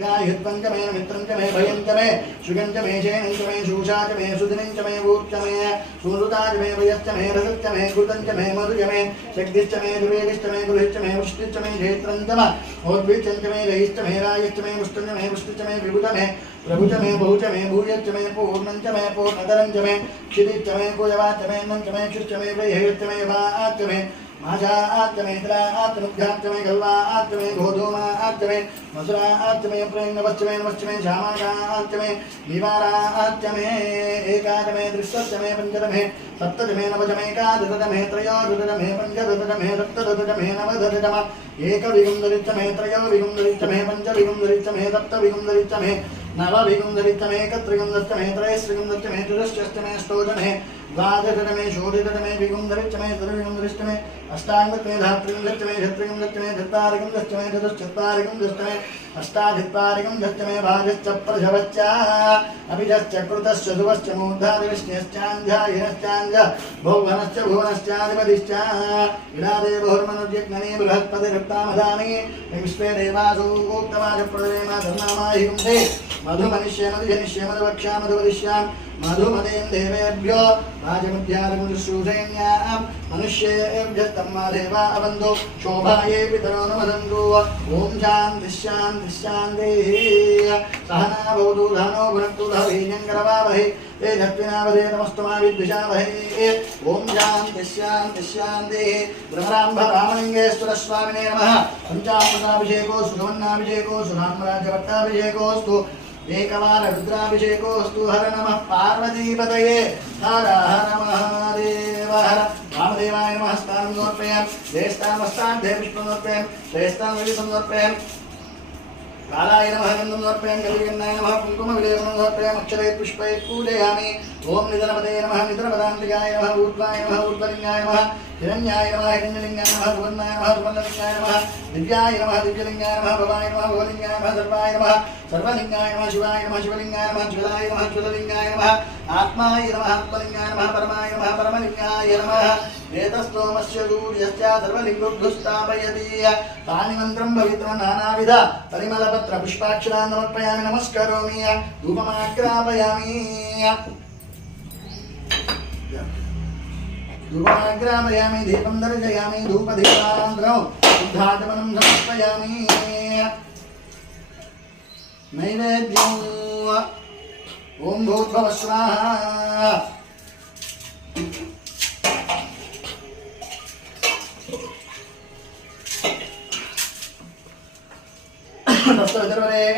गायत्वं च मे मित्रं च मे भयं च मे सुगं च मे शयनं च मे शूषा च मे सुदिनं च मे भूत् च मे सुहृता च मे भयश्च मे रसश्च मे कृतं च मे मधु च मे शक्तिश्च मे दुर्वेदिश्च मे गुरुश्च मे वृष्टिश्च मे क्षेत्रं च मे औद्भिश्चं च मे रयिश्च मे रायश्च मे मुष्टं च मे पुष्टिश्च मे विभुत मे प्रभु च मे बहु च मे भूयश्च मे पूर्णं च मे पूर्णतरं च मे क्षितिश्च मे कुजवाच्च मे नं च मे क्षुश्च मे प्रियश्च मे वाच्च मे माजा आत्मे इतरा आत्मध्यात्मे गल्वा आत्मे गोधूमा आत्मे मसुरा आत्मे प्रेम नवच्चमे नवच्चमे श्यामाका आत्मे निवारा आत्मे एकादमे दृश्यच्चमे पंचदमे सप्तदमे नवदमे एकादशदमे त्रयोदशदमे पंचदशदमे सप्तदशदमे नवदशदमे एकविगुंदरिच्चमे त्रयोविगुंदरिच्चमे पंचविगुंदरिच्चमे सप्तविगुंदरिच्चमे नवविगुंदरिच्चमे एकत्रिगुंदरिच्चमे त्रयस्त्रिगुंदरिच्चमे चतुष्टमे अष्टोदमे द्वादशदमे षोडशदमे विगुंदरिच्चमे सर्वविगुंदरिच्चमे अष्टांगत्मे धात्रिगुंदरिच्चमे छत्रिगुंदरिच्चमे धत्तारिगुंदरिच्चमे चतुश्चत्वारिगुंदरिच्चमे अष्टाधित्वारिगुंदरिच्चमे भाजश्च प्रजवश्च अभिजश्च कृतश्च ध्रुवश्च मूर्धादिविष्णश्चान्ध्यायिनश्चान्ध भुवनश्च भुवनश्चाधिपतिश्च इडादे बहुर्मनुर्यज्ञने बृहस्पतिरुक्तामदानि विश्वे देवासु उक्तवाजप्रदेम धर्मामाहिगुंसे मधुमनिष्ये मधुजनिष्ये मधुवक्षा मधुवदिष्यां मधुमदें देवेभ्यो राजमध्यादमुशुश्रूषेण्यां मनुष्येभ्यस्तम्मा देवा अवन्तो शोभाये पितरो नमदन्तु ॐ शान्तिः शान्तिः शान्तिः सहना भवतु धनो भुनक्तु धवीर्यङ्करवावहै तेजस्विनावधे नमस्तु मा विद्विषावहै ॐ शान्तिः शान्तिः शान्तिः ब्रह्मराम्भ रामलिङ्गेश्वर स्वामिने नमः पञ्चामृताभिषेकोऽस्तु सुवर्णाभिषेकोऽस्तु रामराज्यभट्टाभिषेकोऽस्तु एकवार रुद्राभिषेकोऽस्तु हर नमः पार्वतीपतये हर हर महादेव हर वामदेवाय नमः स्नानं समर्पयामि देवस्तामस्ताद्धे पुष्पं समर्पयामि श्रेष्ठां विधिं समर्पयामि कालाय नमः गन्धं समर्पयामि कलिगन्धाय नमः कुङ्कुमविलेपनं समर्पयामि अक्षरैः पुष्पैः पूजयामि ॐ निधनपतये नमः निधनपदान्तिकाय नमः ऊर्ध्वाय नमः ऊर्ध्वलिङ्गाय नमः हिरण्याय नमः हिरण्यलिङ्गाय नमः सुवर्णाय नमः सुवर्णलिङ्गाय नमः दिव्याय नमः दिव्यलिङ्गाय नमः भवाय नमः भवलिङ्गाय नमः सर्वाय नमः सर्वलिङ्गाय नमः शिवाय नमः शिवलिङ्गाय नमः ज्वलाय नमः ज्वललिङ्गाय नमः आत्माय नमः आत्मलिङ्गाय नमः परमाय नमः परमलिङ्गाय नमः एतस्तोमस्य सूर्यश्च सर्वलिङ्गुभ्युस्तापयति तानि मन्त्रं पवित्रं नानाविध परिमलपत्र पुष्पाक्षरान् समर्पयामि नमस्करोमि धूपमाग्रापयामि धूपमाग्रापयामि दीपं दर्शयामि धूपदीपानन्तरं शुद्धाचमनं समर्पयामि नैवेद्यं ॐ भूर्भुवः स्वाहा तत्सवितुर्वरेण्यं